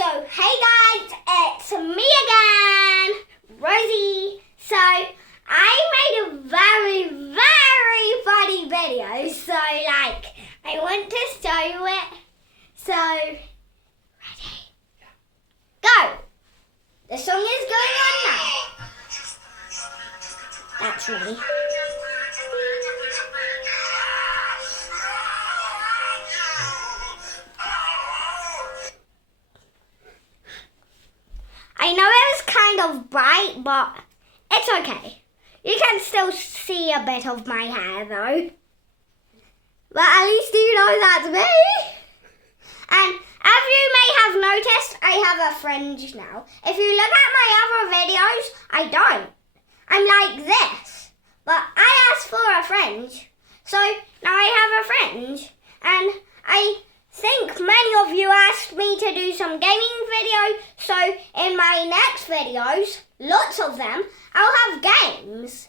So, hey guys, it's me again, Rosie. So, I made a very funny video. So, I want to show you it. So, ready? Go! The song is going on now. That's me. I know it was kind of bright, but it's okay. You can still see a bit of my hair though. But at least you know that's me. And as you may have noticed, I have a fringe now. If you look at my other videos, I don't. I'm like this. But I asked for a fringe. So now I have a fringe. And I think many of you asked me to do some gaming videos, so in my next videos, lots of them, I'll have games.